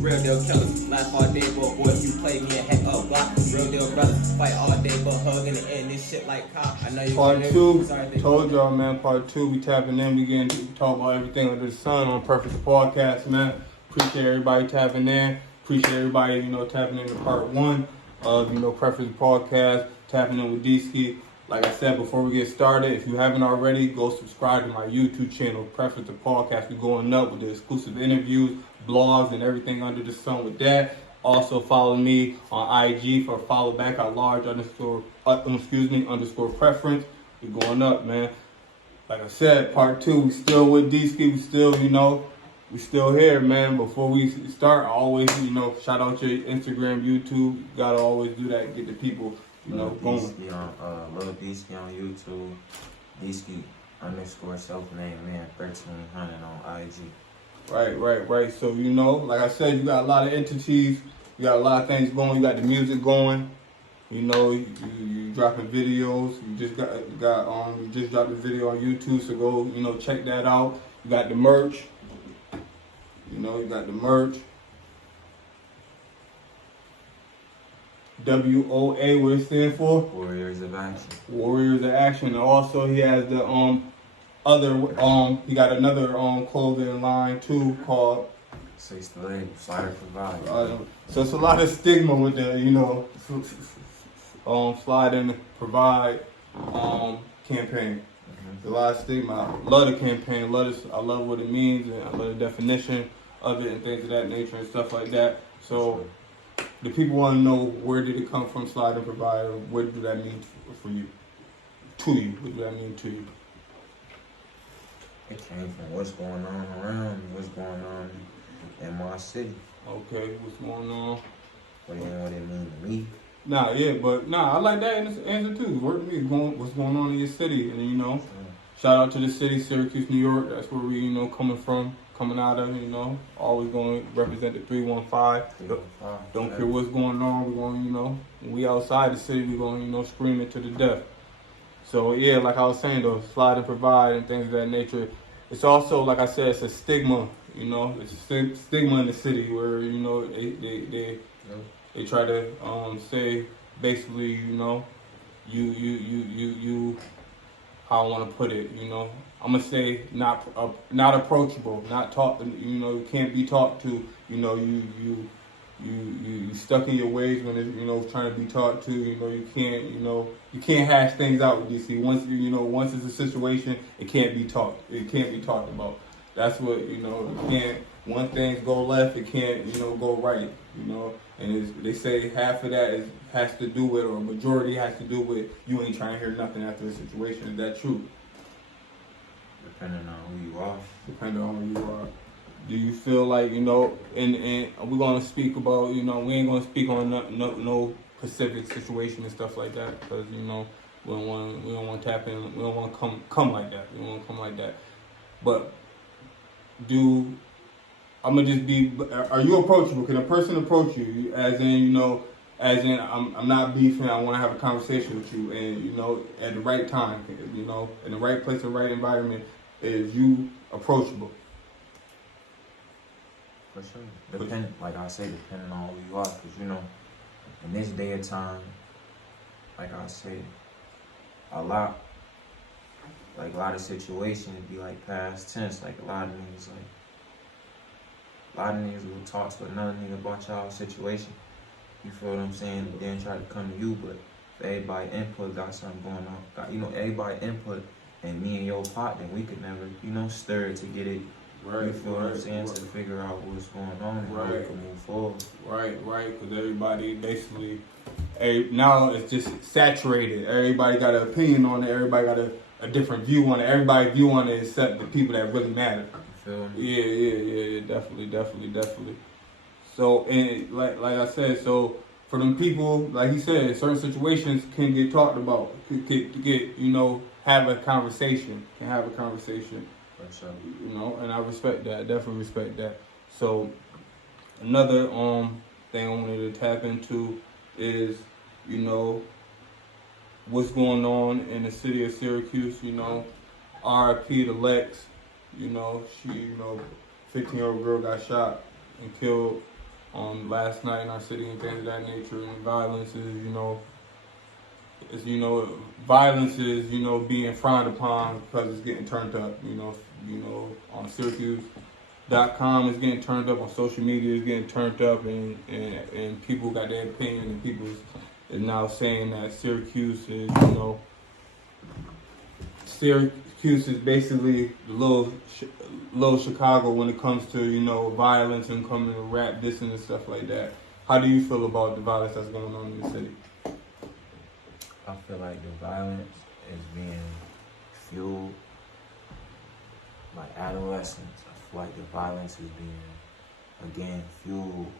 Real deal killer, life all day, but boy, if you play me a heck up block. Real deal brother, fight all day, but hug in the end, this shit like cop. I know you Part two, told y'all, man. Part two, we tapping in. We getting to talk about everything under the sun on Perfect Podcast, man. Appreciate everybody tapping in. Appreciate everybody, tapping into part one of, Perfect Podcast, tapping in with Deeski. Like I said, before we get started, if you haven't already, go subscribe to my YouTube channel, Perfect Podcast. We're going up with the exclusive interviews, blogs, and everything under the sun with that. Also follow me on IG for follow back at large underscore preference. We're going up, man. Like I said, part two, we still with Deeski. We still, we still here, man. Before we start, I always, shout out your Instagram, YouTube. You gotta always do that, get the people, going. Deeski on, Lil Deeski on YouTube. Deeski _ self-name man 1300 on IG. Right. So, like I said, you got a lot of entities. You got a lot of things going. You got the music going. You dropping videos. You just you just dropped a video on YouTube, so go, check that out. You got the merch. You got the merch. WOA, what it stands for? Warriors of Action. Warriors of Action. And also he has the he got another clothing line too called Six the Label, Slide and Provide. So it's a lot of stigma with the, Slide and Provide campaign. A lot of stigma. I love the campaign. I love what it means, and I love the definition of it and things of that nature and stuff like that. So the people want to know, where did it come from, Slide and Provide, or what do that mean for you? To you. What do that mean to you? It came from what's going on around me, what's going on in my city. Okay, what's going on? What it mean to me? I like that answer too. What's going on in your city, and shout out to the city, Syracuse, New York. That's where we, coming out of, always going to represent the 315. Don't care what's going on. We're going, when we outside the city, we're going, scream it to the death. So yeah, like I was saying though, Slide and Provide and things of that nature. It's also, like I said, it's a stigma. It's a stigma in the city where they try to say basically, you how I want to put it. I'm gonna say not approachable, not talk. You can't be talked to. You stuck in your ways when it's trying to be talked to. You can't hash things out with DC. Once it's a situation, it can't be talked. It can't be talked about. That's what you can't. When things go left, it can't go right. And they say half of that has to do with, or a majority has to do with, you ain't trying to hear nothing after the situation. Is that true? Depending on who you are. Depending on who you are. Do you feel like, and we're going to speak about, we ain't going to speak on no specific situation and stuff like that, because, we don't want to tap in, we don't want to come like that. We don't want to come like that. But I'm going to just be, are you approachable? Can a person approach you as in, I'm not beefing, I want to have a conversation with you, and, at the right time, in the right place, the right environment, is you approachable? For sure. Like I say, depending on who you are, because, in this day and time, like I say, a lot of situations be like past tense. Like a lot of niggas will talk to another nigga about y'all situation. You feel what I'm saying? And then try to come to you, but if everybody input got something going on, everybody input, and me and your partner, we could never, stir to get it. Right, you feel what I'm saying? To figure out what's going on and how we can move forward. Right, because everybody basically, now it's just saturated. Everybody got an opinion on it. Everybody got a different view on it. Everybody view on it except the people that really matter. You feel me? Yeah, definitely. So, and like I said, so for them people, like he said, certain situations can get talked about, can get, have a conversation, Sure. And I respect that. I definitely respect that. So another thing I wanted to tap into is, what's going on in the city of Syracuse. RIP to Lex. She, 15-year-old girl got shot and killed last night in our city and things of that nature. And violence is, violence is, being frowned upon because it's getting turned up. On Syracuse.com it's getting turned up, on social media it's getting turned up, and people got their opinion, and people is now saying that Syracuse is, Syracuse is basically the little Chicago when it comes to, violence and coming to rap dissing and stuff like that. How do you feel about the violence that's going on in the city? I feel like the violence is being fueled by adolescents. I feel like the violence is being, again, fueled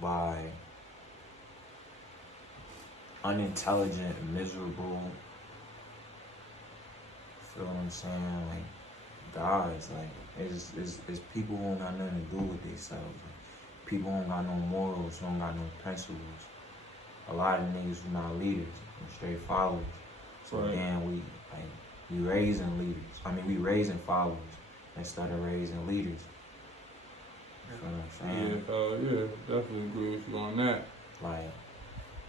by unintelligent, miserable, feel what I'm saying? Like, guys, like, it's people who don't got nothing to do with themselves. Like, people who don't got no morals, who don't got no principles. A lot of niggas who not leaders, straight followers. So right. then we raising leaders. We raising followers instead of raising leaders. You feel what I'm saying? Yeah, definitely agree with you on that. Like,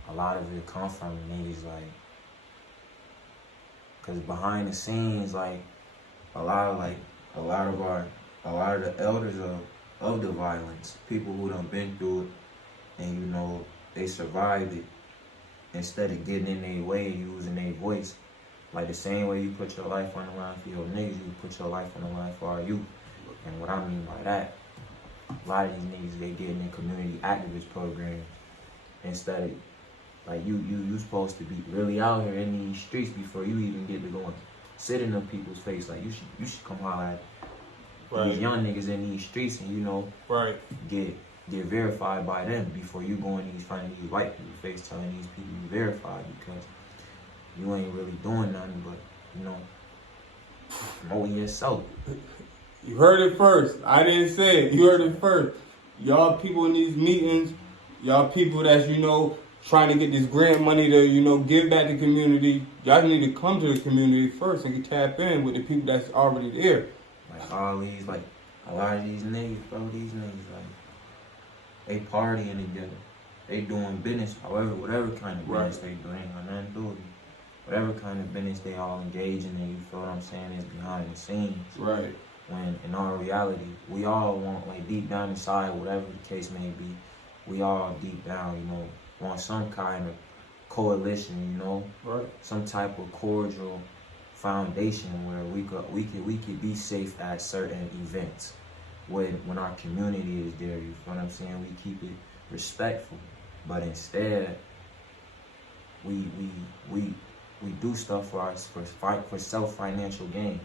a lot of it come from niggas, like, cause behind the scenes, like, a lot of the elders of the violence, people who done been through it, and they survived it. Instead of getting in their way and using their voice, like the same way you put your life on the line for your niggas, you put your life on the line for our youth. And what I mean by that, a lot of these niggas, they getting in community activist programs instead of, like, you supposed to be really out here in these streets before you even get to go and sit in them people's face. Like, you should come holler at these young niggas in these streets and, get verified by them before you go in front of these white people's face telling these people you verified, because you ain't really doing nothing but, promoting yourself. You heard it first. I didn't say it. You heard it first. Y'all people in these meetings, y'all people that's, trying to get this grant money to, give back to the community, y'all need to come to the community first and get tap in with the people that's already there. Like, all these, like, a lot of these niggas, bro, like, they partying together. They doing business, whatever kind of business they do, ain't got nothing to do with it. Whatever kind of business they all engaging in, you feel what I'm saying, is behind the scenes. Right. When in our reality, we all want, like, deep down inside, whatever the case may be, we all deep down, want some kind of coalition, right. Some type of cordial foundation where we could be safe at certain events. When our community is there, you feel what I'm saying? We keep it respectful, but instead we do stuff for self-financial gain.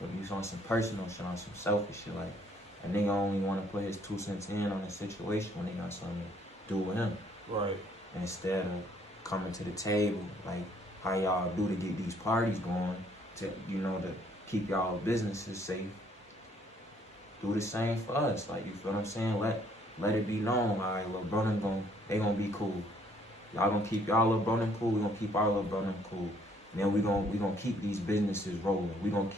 So you on some personal shit, on some selfish shit, like a nigga only want to put his 2 cents in on a situation when they got something to do with him. Right. Instead of coming to the table, like how y'all do to get these parties going, to to keep y'all businesses safe. Do the same for us, like, you feel what I'm saying? Let it be known, all right, little brother they gonna be cool. Y'all gonna keep y'all little brother cool, we gonna keep our little brother cool. And then we gonna keep these businesses rolling. We gonna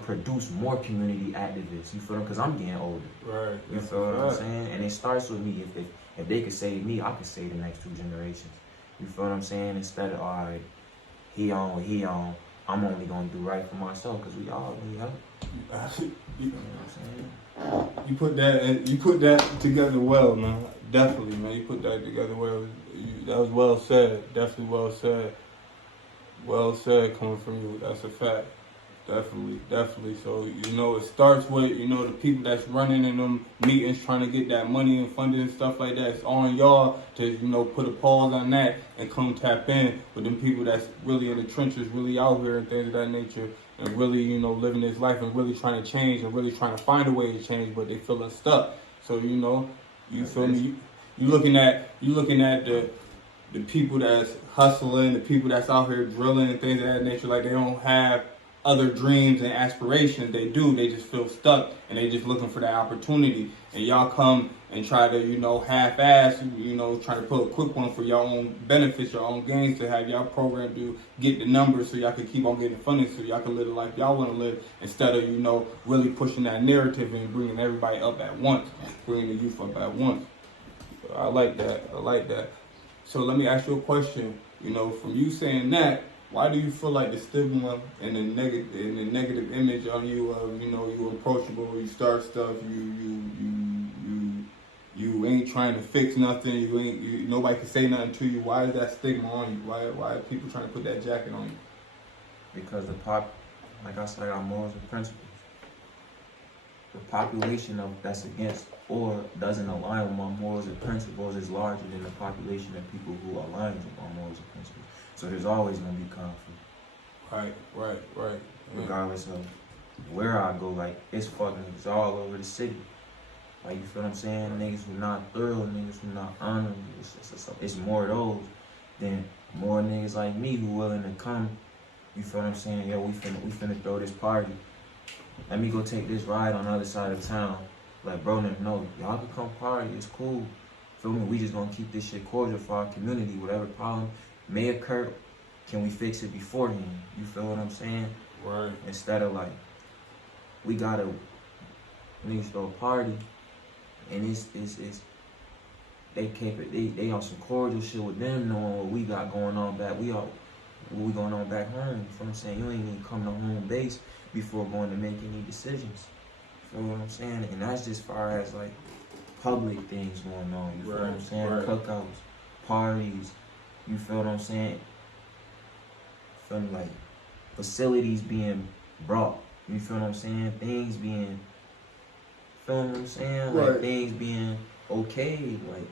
produce more community activists. You feel them? Cause I'm getting older. Right. You feel what I'm saying? And it starts with me. If they could save me, I could save the next 2 generations. You feel what I'm saying? Instead of, all right, he on, I'm only gonna do right for myself, cause we all need help. You know what I'm saying? You put that together well, man. Definitely, man. You put that together well. That was well said. Definitely well said. Well said coming from you. That's a fact. Definitely. So, it starts with, the people that's running in them meetings trying to get that money and funding and stuff like that. It's on y'all to, put a pause on that and come tap in with them people that's really in the trenches, really out here and things of that nature, and really, living this life and really trying to change and really trying to find a way to change, but they feeling stuck. So, you feel me? You looking at the people that's hustling, the people that's out here drilling and things of that nature, like they don't have other dreams and aspirations. They do. They just feel stuck and they just looking for that opportunity. And y'all come and try to, you know, half-ass, you know, try to put a quick one for your own benefits, your own gains, to have y'all program to get the numbers so y'all can keep on getting funding so y'all can live the life y'all want to live, instead of, you know, really pushing that narrative and bringing everybody up at once, bringing the youth up at once. So I like that. I like that. So let me ask you a question. You know, from you saying that, why do you feel like the stigma and the negative image on you of, you know, you approachable, you start stuff, you ain't trying to fix nothing, nobody can say nothing to you? Why is that stigma on you? Why are people trying to put that jacket on you? Because like I said, our morals and principles. The population that's against or doesn't align with my morals and principles is larger than the population of people who align with my morals and principles. So there's always gonna be conflict. Right. Yeah. Regardless of where I go, like it's all over the city. Like, you feel what I'm saying? Niggas who not thorough, niggas who not honorable. It's more of those than more niggas like me who willing to come. You feel what I'm saying? Yo, we finna throw this party. Let me go take this ride on the other side of town. Like, bro, no, y'all can come party, it's cool. Feel me? We just gonna keep this shit cordial for our community. Whatever problem may occur, can we fix it beforehand? You feel what I'm saying? Right. Instead of like, we gotta niggas throw a party, and they on some cordial shit with them, knowing what we got going on back. What we going on back home. You feel what I'm saying? You ain't even come to home base before going to make any decisions. You feel what I'm saying? And that's just far as like public things going on. You feel what I'm saying? Right. Cookouts, parties. You feel what I'm saying? Feel me? Like facilities being brought. You feel what I'm saying? Things being, feel what I'm saying? Right. Like things being okay. Like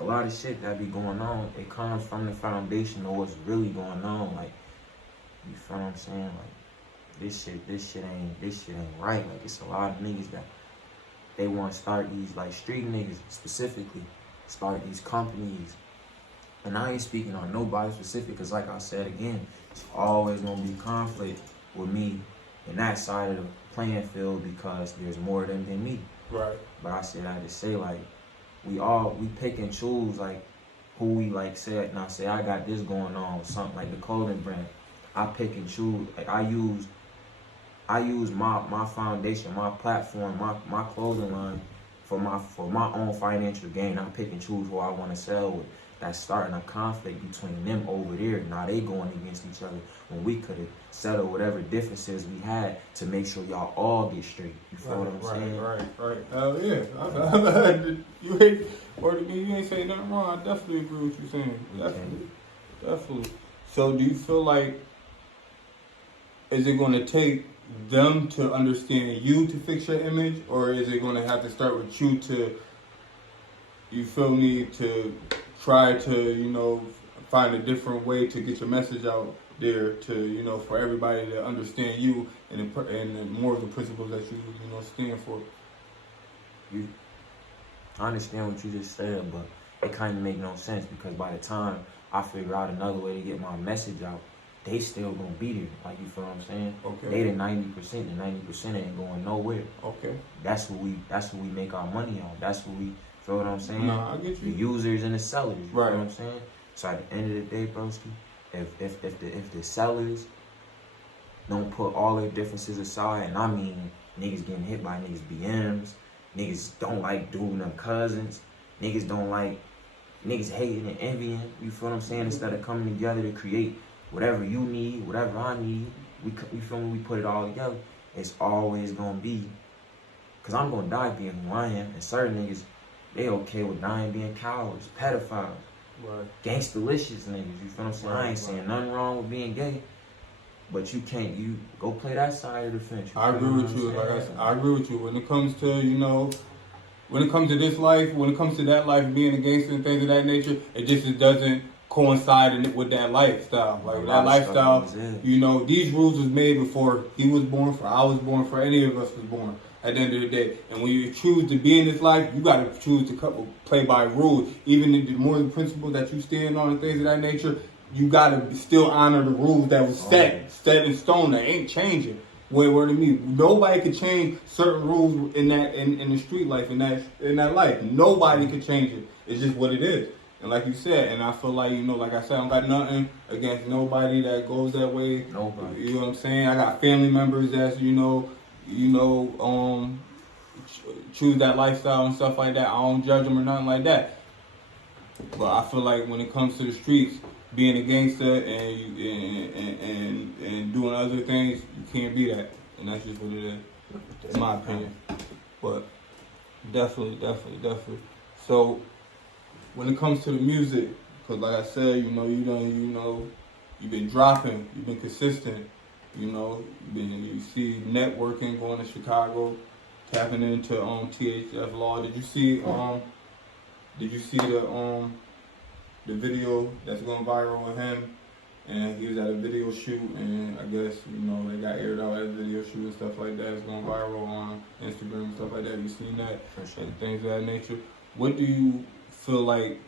a lot of shit that be going on, it comes from the foundation of what's really going on. Like, you feel what I'm saying? Like this shit ain't right. Like, it's a lot of niggas that they want to start these, like street niggas specifically, start these companies. And I ain't speaking on nobody specific, because like I said again, it's always gonna be conflict with me in that side of the playing field, because there's more of them than me. Right. But I said I just say, like, we pick and choose, like, who we like say, and I say I got this going on, something like the clothing brand. I pick and choose, like I use my foundation, my platform, my clothing line for my own financial gain. I pick and choose who I want to sell with. That's starting a conflict between them over there. Now they going against each other when we could have settled whatever differences we had to make sure y'all all get straight. You feel what I'm saying? Right. Hell yeah. You ain't saying nothing wrong. I definitely agree with you saying. Definitely. So do you feel like, is it going to take them to understand you to fix your image, or is it going to have to start with you to, you feel me, to try to, you know, find a different way to get your message out there to, you know, for everybody to understand you and more of the principles that you know, stand for? I understand what you just said, but it kind of make no sense, because by the time I figure out another way to get my message out, they still gonna be there. Like, you feel what I'm saying? Okay. They the 90%, the 90% ain't going nowhere. Okay. That's what we make our money on. That's what we, feel what I'm saying? Nah, I get you. The users and the sellers. You Right. feel what I'm saying? So at the end of the day, broski, if the sellers don't put all their differences aside, and I mean niggas getting hit by niggas BMs, niggas don't like doing them cousins, niggas don't like, niggas hating and envying, you feel what I'm saying? Instead of coming together to create whatever you need, whatever I need, you feel me? We put it all together. It's always gonna be, cause I'm gonna die being who I am, and certain niggas, they okay with dying being cowards, pedophiles, Right. gangsta-licious niggas, you feel what I'm saying? I ain't saying nothing wrong with being gay, but you go play that side of the fence. I agree with you. Like I said, I agree with you. When it comes to, you know, when it comes to this life, when it comes to that life, being a gangster and things of that nature, it just doesn't coincide with that lifestyle. Like that lifestyle, you know, these rules was made before he was born, for I was born, for any of us was born. At the end of the day, and when you choose to be in this life, you got to choose to play by rules. Even the more the principles that you stand on and things of that nature, you got to still honor the rules that was set in stone. That ain't changing. Word to me. Nobody could change certain rules in the street life, in that life. Nobody could change it. It's just what it is. And like you said, and I feel like, like I said, I don't got nothing against nobody that goes that way. Nobody. You know what I'm saying? I got family members that's, choose that lifestyle and stuff like that. I don't judge them or nothing like that. But I feel like when it comes to the streets, being a gangster and doing other things, you can't be that. And that's just what it is, in my opinion. But definitely. So when it comes to the music, because like I said, you've been dropping, you've been consistent, you see networking, going to Chicago, tapping into THF Law. Did you see the video that's going viral with him? And he was at a video shoot, and I guess they got aired out at a video shoot and stuff like that. It's going viral on Instagram and stuff like that. Have you seen that? For sure. And things of that nature. What do you feel like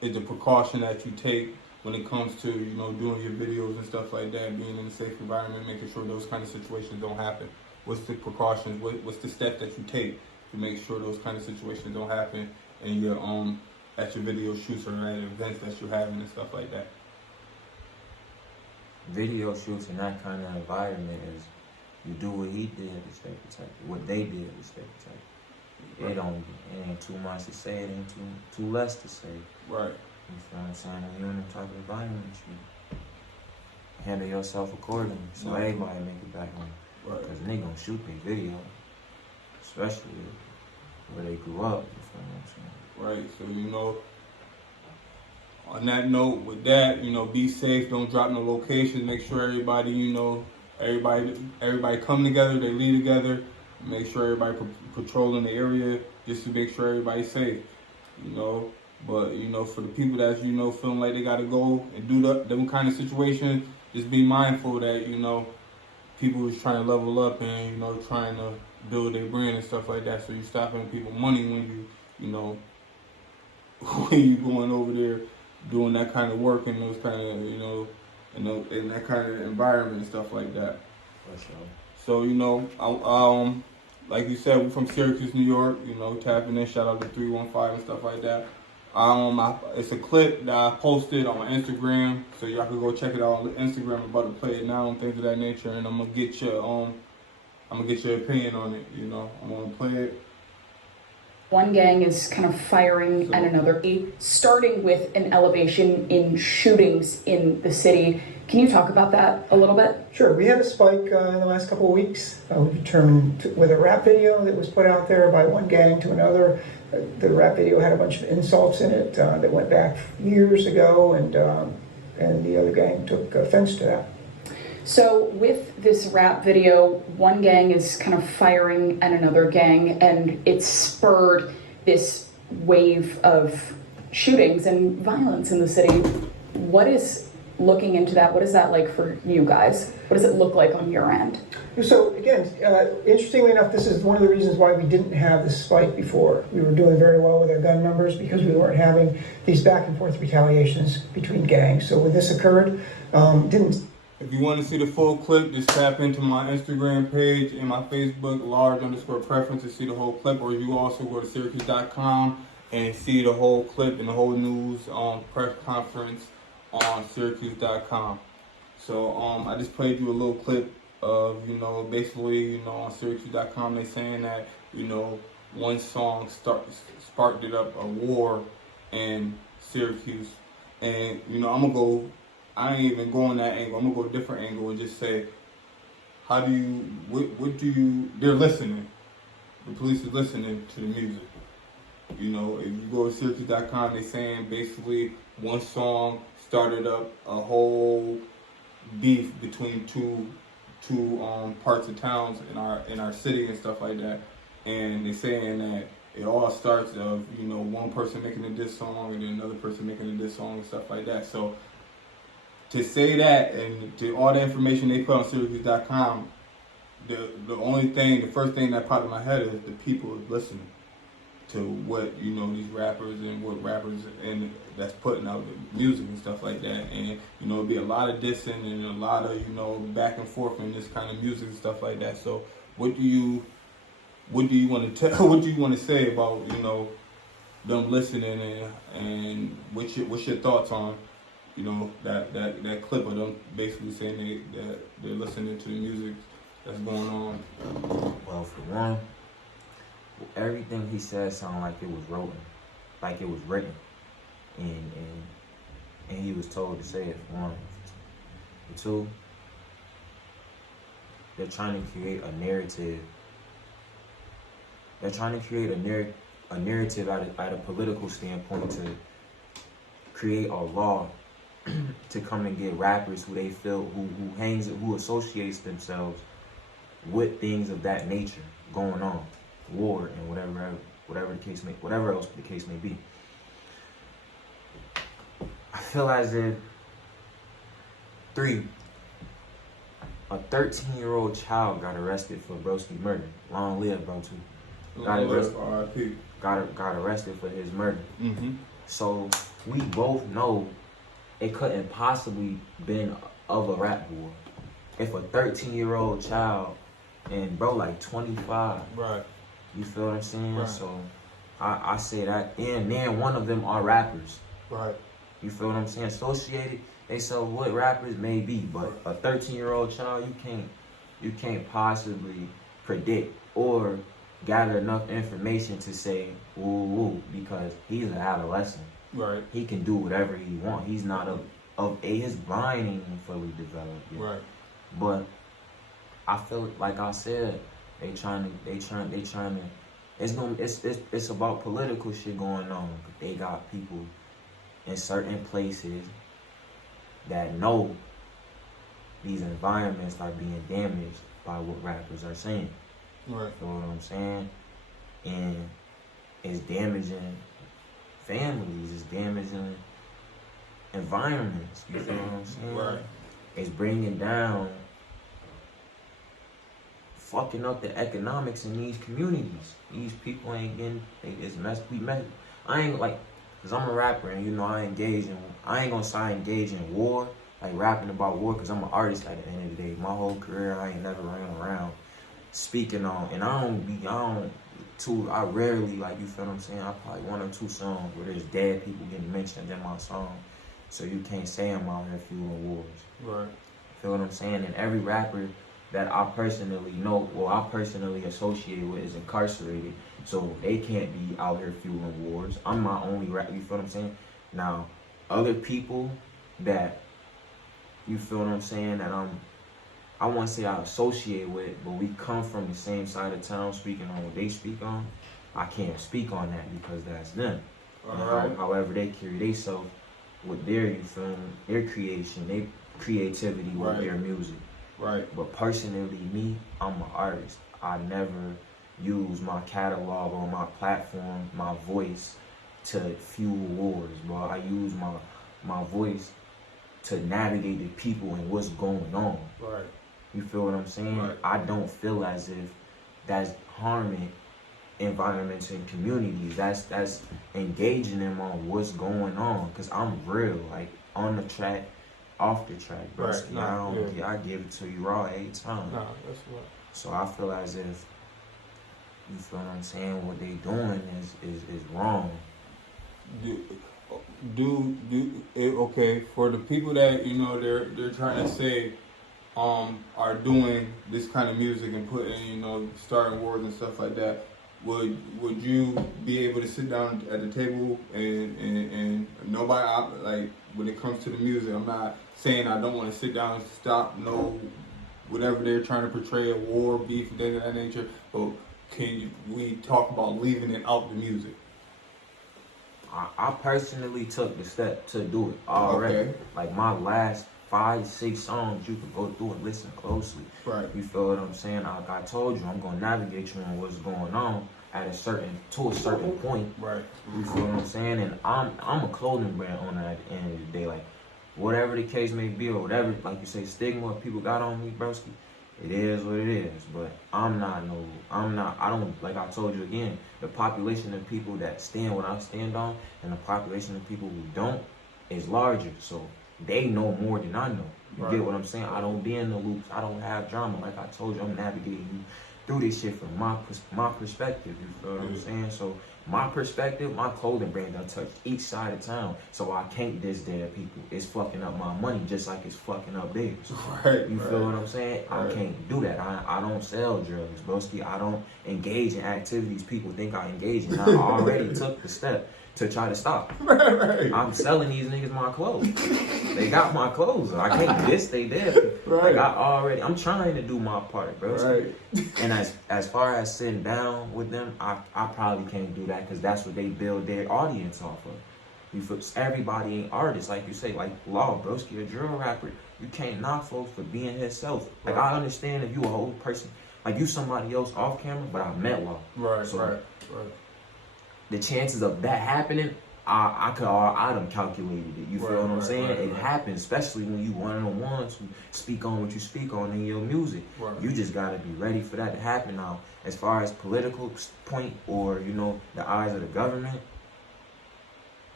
is the precaution that you take when it comes to doing your videos and stuff like that, being in a safe environment, making sure those kind of situations don't happen? What's the precautions? What's the steps that you take to make sure those kind of situations don't happen in your at your video shoots or at events that you're having and stuff like that? Video shoots in that kind of environment is you do what he did to stay protected, what they did to stay protected. It ain't too much to say, it ain't too less to say. Right. You feel what I'm saying? When you're in that type of environment, you handle yourself accordingly, so everybody make it back home. Right. Because they gonna shoot their video, especially where they grew up. You feel what I'm saying? Right. So on that note, with that, be safe. Don't drop no locations. Make sure everybody, everybody come together. They lead together. Make sure everybody patrolling the area just to make sure everybody's safe. But for the people that's feeling like they gotta go and do them kind of situations, just be mindful that people is trying to level up and trying to build their brand and stuff like that. So you stopping people money when when you going over there doing that kind of work in those kind of in that kind of environment and stuff like that. For sure. So like you said, we're from Syracuse, New York. Tapping in. Shout out to 315 and stuff like that. It's a clip that I posted on Instagram, so y'all can go check it out on Instagram. I'm about to play it now and things of that nature, and I'm gonna get your opinion on it. I'm gonna play it. One gang is kind of firing at another, starting with an elevation in shootings in the city. Can you talk about that a little bit? Sure. We had a spike in the last couple of weeks. We determined with a rap video that was put out there by one gang to another. The rap video had a bunch of insults in it that went back years ago, and the other gang took offense to that. So with this rap video, one gang is kind of firing at another gang, and it spurred this wave of shootings and violence in the city. What is looking into that? What is that like for you guys? What does it look like on your end? So again, interestingly enough, this is one of the reasons why we didn't have this spike before. We were doing very well with our gun numbers because we weren't having these back and forth retaliations between gangs. So when this occurred, If you want to see the full clip, just tap into my Instagram page and my Facebook, large_preference, to see the whole clip. Or you also go to Syracuse.com and see the whole clip and the whole news press conference on Syracuse.com. So I just played you a little clip of, basically, on Syracuse.com, they saying that, one song sparked it up a war in Syracuse. And, I ain't even going that angle. I'm gonna go a different angle and just say, they're listening. The police is listening to the music. If you go to Syracuse.com, they saying basically one song started up a whole beef between two parts of towns in our city and stuff like that. And they're saying that it all starts of, one person making a diss song and then another person making a diss song and stuff like that. So to say that and to all the information they put on Syracuse.com, the first thing that popped in my head is the people is listening. to what, you know, these rappers and what rappers and that's putting out the music and stuff like that. And, you know, it'd be a lot of dissing and a lot of, you know, back and forth in this kind of music and stuff like that. So what do you want to tell, what do you want to say about, you know, them listening and what's your thoughts on, you know, that clip of them basically saying that they're listening to the music that's going on? Well, for one, everything he said sounded like it was written, and he was told to say it. For one, for two, they're trying to create a narrative. They're trying to create a narrative at a political standpoint to create a law to come and get rappers who they feel who associates themselves with things of that nature going on, war and whatever else the case may be. I feel as if a 13-year-old child got arrested for Broski murder. Long live, bro, too. Got arrested for his murder. Mm-hmm. So we both know it couldn't possibly been of a rap war. If a 13-year-old child and bro like 25, right? You feel what I'm saying? Right. So I say that, and then one of them are rappers. Right. You feel what I'm saying? Associated, they sell what rappers may be, but a 13-year-old child, you can't possibly predict or gather enough information to say ooh, because he's an adolescent. Right. He can do whatever he wants. He's not of age. His brain ain't even fully developed yet. Right. But I feel like I said, they trying to. It's about political shit going on. They got people in certain places that know these environments are being damaged by what rappers are saying. Right. You know what I'm saying? And it's damaging families, it's damaging environments. You feel what I'm saying? Right. It's bringing down, fucking up the economics in these communities. These people ain't getting, it's messed. I ain't like, cause I'm a rapper and you know I ain't gonna say I engage in war, like rapping about war, cause I'm an artist at the end of the day. My whole career I ain't never ran around speaking on, and I rarely, like, you feel what I'm saying? I probably 1 or 2 songs where there's dead people getting mentioned in my song, so you can't say I'm out here fueling wars. Right. Feel what I'm saying? And every rapper that I personally know, or I personally associate with, is incarcerated, so they can't be out here fueling wars. I'm my only rapper, you feel what I'm saying? Now, other people that, you feel what I'm saying, that I want to say I associate with, but we come from the same side of town speaking on what they speak on, I can't speak on that because that's them. Right. However they carry themselves with their, you feel me, their creation, their creativity with Right. their music. Right. But personally, me, I'm an artist. I never use my catalog or my platform, my voice, to fuel wars, bro. I use my voice to navigate the people and what's going on. Right. You feel what I'm saying? Right. I don't feel as if that's harming environments and communities. That's engaging them on what's going on. Cause I'm real, like on the track, off the track, bro. Right. So Nah, I give it to you raw every time. Nah, that's what. So I feel as if, you feel what I'm saying, what they doing is wrong. Okay, for the people that, you know, they're trying to say are doing this kind of music and putting, you know, starting wars and stuff like that, would you be able to sit down at the table and nobody, like, when it comes to the music, I'm not saying I don't want to sit down and stop whatever they're trying to portray, a war, beef, things of that nature, but we talk about leaving it out the music? I personally took the step to do it already. Okay. Like my last 5-6 songs, you can go through and listen closely. Right. You feel what I'm saying? Like I told you, I'm gonna navigate you on what's going on to a certain point. Right. You feel what I'm saying? And I'm a clothing brand owner at the end of the day. Like whatever the case may be, or whatever, like you say, stigma people got on me, broski. It is what it is, but I don't, like I told you again, the population of people that stand what I stand on and the population of people who don't is larger, so they know more than I know. You get what I'm saying? I don't be in the loops, I don't have drama. Like I told you, I'm navigating you through this shit from my perspective, you feel what I'm saying? So my perspective, my clothing brand done touched each side of town, so I can't diss their people. It's fucking up my money just like it's fucking up theirs. You feel what I'm saying? I can't do that. I don't sell drugs, broski. I don't engage in activities people think I engage in. I already took the step to try to stop. I'm selling these niggas my clothes. They got my clothes. I can't diss they dead. Like I'm trying to do my part, bro. And as far as sitting down with them, I probably can't do that because that's what they build their audience off of. You feel, everybody ain't artists, like you say, like Law, broski, a drill rapper. You can't knock folks for being himself. Like I understand if you a whole person, like you somebody else off camera, but I met Law. The chances of that happening, I done calculated it. You feel what I'm saying? It happens, especially when you one-on-ones who speak on what you speak on in your music. You just gotta be ready for that to happen. Now, as far as political point or the eyes of the government,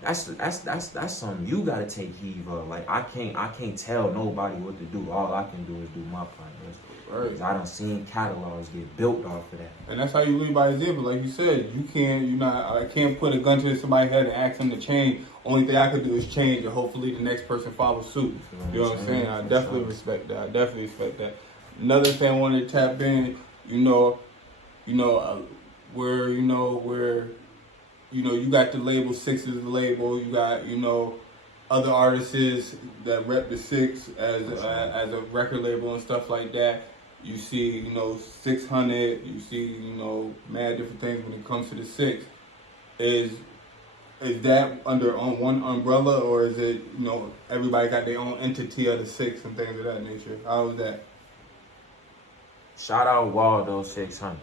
that's something you gotta take heed of. Like I can't tell nobody what to do. All I can do is do my part. Because I done seen catalogs get built off of that. And that's how you lead by example. Like you said, I can't put a gun to somebody's head and ask them to change. Only thing I could do is change, and hopefully the next person follows suit. You know what I'm saying? I definitely respect that. Another thing I wanted to tap in, where you got the label, Six is the label. You got other artists that rep the Six as a record label and stuff like that. You see, 600. You see, mad different things when it comes to the Six. Is that under on one umbrella, or is it everybody got their own entity of the Six and things of that nature? How is that? Shout out Waldo 600.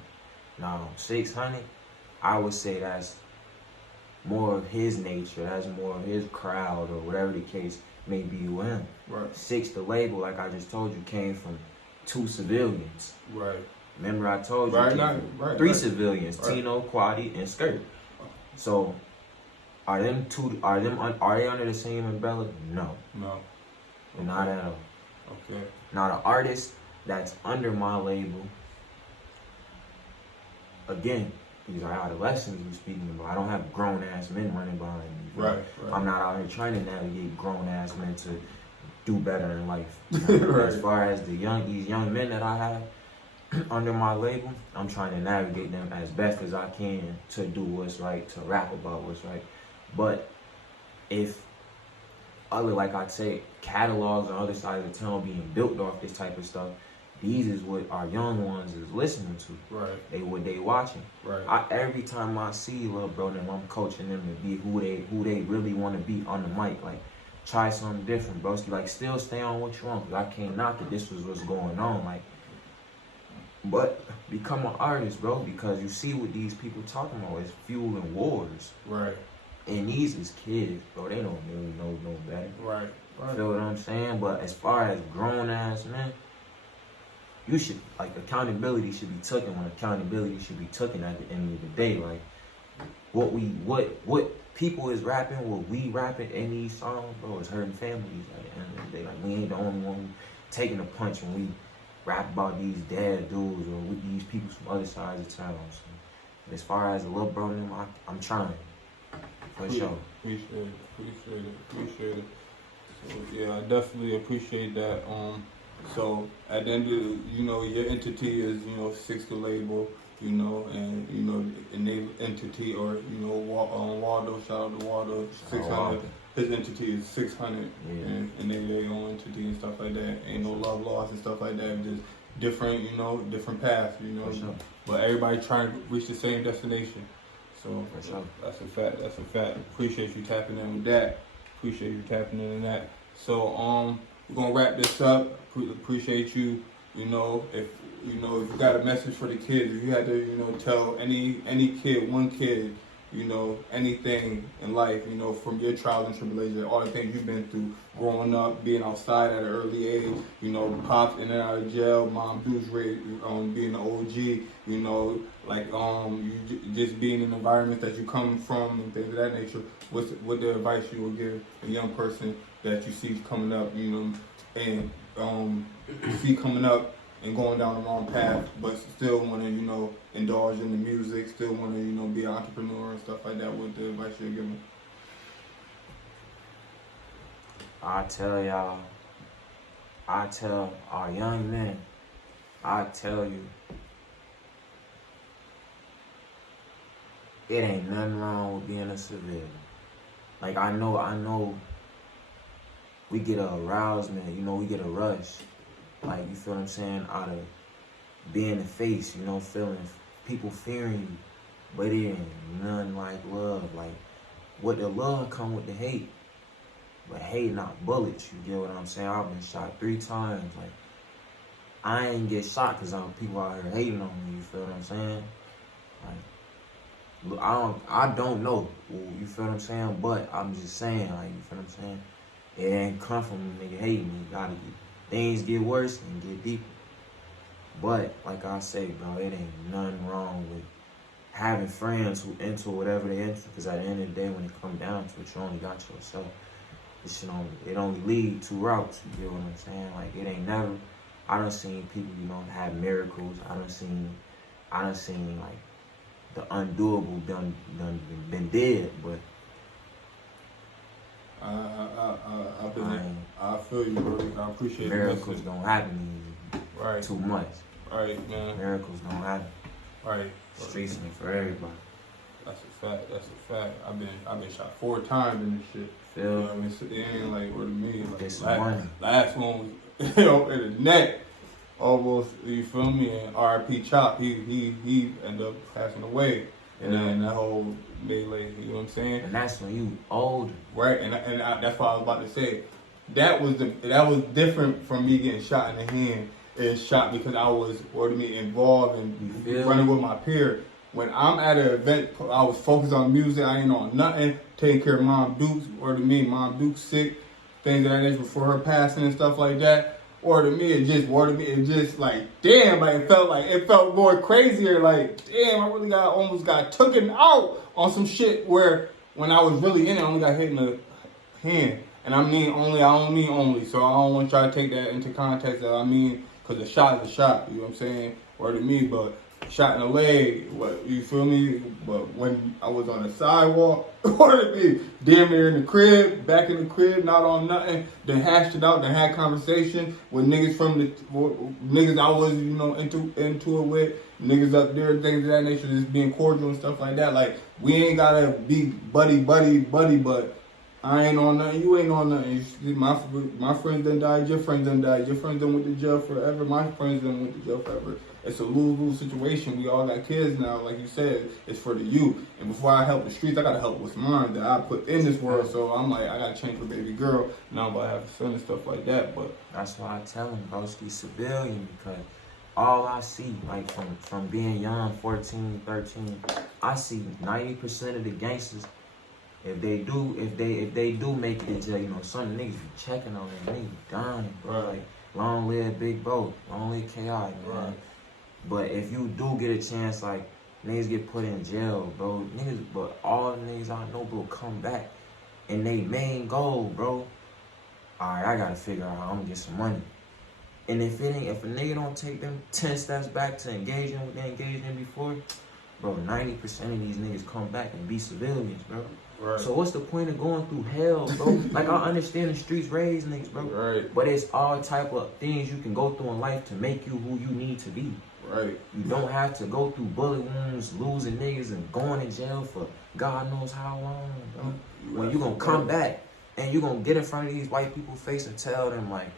Now 600, I would say that's more of his nature. That's more of his crowd, or whatever the case may be with him. Six, the label, like I just told you, came from 2 civilians. Remember I told you, 3 civilians, Tino, Quadi, and Skirt. So are they under the same umbrella? No. Not at all. Okay. Now the artist that's under my label, again, these are adolescents we're speaking about. I don't have grown ass men running behind me. I'm not out here trying to navigate grown ass men to do better in life. As far as these young men that I have under my label, I'm trying to navigate them as best as I can to do what's right, to rap about what's right. But if like I say, catalogs on other sides of town being built off this type of stuff, these is what our young ones is listening to. What they watching. Every time I see little bro them, I'm coaching them to be who they really want to be on the mic. Like, try something different, broski. Like, still stay on what you want, because I can't knock it. This was what's going on. Like, but become an artist, bro, because you see what these people talking about is fueling wars. And these is kids, bro. They don't really know no better. Feel what I'm saying? But as far as grown ass men, you should, like, accountability should be taken when accountability should be taken at the end of the day. Like, what people is rapping, what we rapping in these songs, bro, is hurting families at the end of the day. Like, we ain't the only one taking a punch when we rap about these dad dudes or with these people from other sides of town. So, as far as a little bro, I'm trying. For sure. Appreciate it. So, yeah, I definitely appreciate that. So at the end of your entity is Six the label, and they entity, or Waldo, shout out to Waldo, 600. His entity is 600, and they their own entity and stuff like that. Ain't no love lost and stuff like that. Just different, different paths, Sure. But everybody trying to reach the same destination. So that's a fact. Appreciate you tapping in with that. So we're gonna wrap this up. Appreciate you. If you got a message for the kids, if you had to tell any kid, one kid, you know, anything in life, you know, from your trials and tribulations, all the things you've been through, growing up, being outside at an early age, you know, pops in and out of jail, mom Deuce Ray, being an OG, you know, like just being in environments that you come from and things of that nature. What the advice you would give a young person that you see coming up, you know, and you see coming up and going down the wrong path, but still want to, you know, indulge in the music, still want to, you know, be an entrepreneur and stuff like that? What the advice you're giving? I tell our young men, I tell you, it ain't nothing wrong with being a civilian. Like, I know we get a arousement, you know, we get a rush. Like, you feel what I'm saying, out of being the face, you know, feeling people fearing you. But it ain't nothing like love. Like, with the love come with the hate. But hate not bullets, you get what I'm saying? I've been shot 3 times. Like, I ain't get shot because people out here hating on me, you feel what I'm saying? Like, I don't know, you feel what I'm saying? But I'm just saying, like, you feel what I'm saying? It ain't come from a nigga hating me. Things get worse and get deeper. But, like I say, bro, it ain't nothing wrong with having friends who into whatever they into. Because at the end of the day, when it comes down to it, you only got yourself. It only lead 2 routes, you get what I'm saying? Like, it ain't never, I done seen people, you know, have miracles. I done seen like, the undoable done been dead, but I feel you, bro. I appreciate it. Miracles don't happen right too much. Right, man. Miracles don't happen. Right. Streets ain't for everybody. That's a fact. That's a fact. I've been shot 4 times in this shit. Feel? You know what I mean? So it ain't like what it mean. Like, last one was, you know, in the neck. Almost, you feel me? And R.I.P. Chop, he ended up passing away. And then that whole melee, you know what I'm saying? And that's when you older. Right, and that's what I was about to say. That was different from me getting shot in the hand. It's shot because I was, involved in running with my peer. When I'm at an event, I was focused on music. I ain't on nothing. Taking care of Mom Dukes, Mom Dukes sick, things of that nature before her passing and stuff like that. It just like, damn, like it felt more crazier. Like, damn, I really almost got taken out on some shit where when I was really in it, I only got hit in the hand. And I don't mean only. So I don't want y'all to take that into context. That I mean, because a shot is a shot. You know what I'm saying? Word to me, but shot in the leg. What, you feel me? But when I was on the sidewalk, word to me, damn near in the crib, back in the crib, not on nothing. Then hashed it out. Then had conversation with niggas niggas I was, you know, into it with. Niggas up there, things of that nature, just being cordial and stuff like that. Like, we ain't gotta be buddy, but I ain't on nothing, you ain't on nothing. My friends done died, your friends done died. Your friends done went to jail forever, my friends done went to jail forever. It's a lose-lose situation. We all got kids now, like you said, it's for the youth. And before I help the streets, I gotta help what's mine that I put in this world. So I'm like, I gotta change for baby girl. Now I'm about to have a son and stuff like that. But that's why I tell them, bro, be civilian, because all I see, like from being young, 14, 13, I see 90% of the gangsters, if they do make it to jail, you know, some niggas be checking on them, they be dying, bro. Like, long live Big Bro, long live KI, man. Right. But if you do get a chance, like, niggas get put in jail, bro, but all the niggas I know, bro, come back, and they main goal, bro, alright, I gotta figure out how I'm gonna get some money. And if a nigga don't take them 10 steps back to engage in what they engaged in before, bro, 90% of these niggas come back and be civilians, bro. Right. So what's the point of going through hell, bro? Like, I understand the streets raise niggas, bro. Right. But it's all type of things you can go through in life to make you who you need to be. Right. You don't have to go through bullet wounds, losing niggas, and going in jail for God knows how long, bro. When you gonna come back and you gonna get in front of these white people's face and tell them, like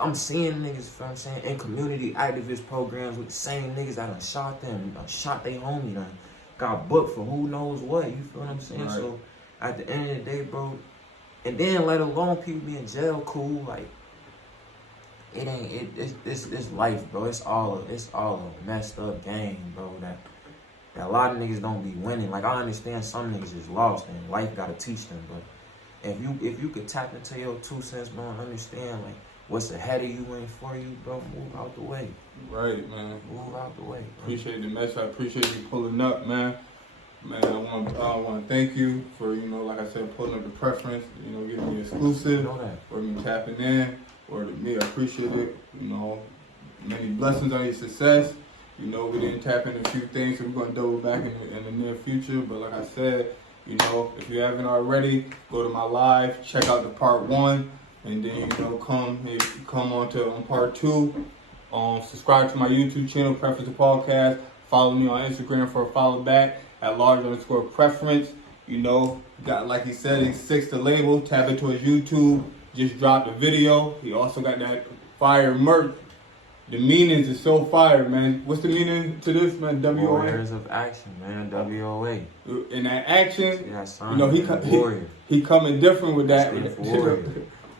I'm seeing niggas, you know what I'm saying, in community activist programs with the same niggas that done shot them, done shot they homie, done got booked for who knows what, you feel what I'm saying? Right. So at the end of the day, bro, and then let alone people be in jail, cool, like, it's life, bro. It's all a messed up game, bro, that that a lot of niggas don't be winning. Like, I understand some niggas is lost and life gotta teach them, but if you could tap into your 2 cents, bro, and understand, like, what's ahead of you and for you, bro, move out the way. Right, man. Move out the way, bro. Appreciate the message. I appreciate you pulling up, man. Man, I want to thank you for, you know, like I said, pulling up the preference, you know, giving me exclusive, You know that. for me tapping in, or to me, I appreciate it. You know, many blessings on your success. You know, we didn't tap into a few things, so we're going to double back in the near future. But like I said, you know, if you haven't already, go to my live, check out the part 1, and then, you know, come on to part 2. Subscribe to my YouTube channel, Preference the Podcast. Follow me on Instagram for a follow back at @large_preference. You know, got, like he said, he's 6 to label. Tap into his YouTube. Just dropped a video. He also got that fire merch. The meanings is so fire, man. What's the meaning to this, man? WOA? Warriors of action, man. WOA. In that action, Yeah, son, you know, he coming different with that. Stand for warrior.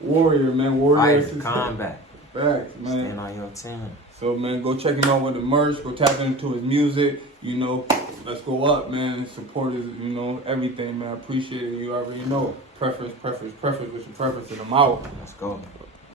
Warrior, man. Warrior. Fight, combat. Facts, man. Stand on your team. So, man, go check him out with the merch. Go tap into his music. You know, let's go up, man. Support his, you know, everything, man. I appreciate it. You already know. Preference with some preference, and I'm out. Let's go.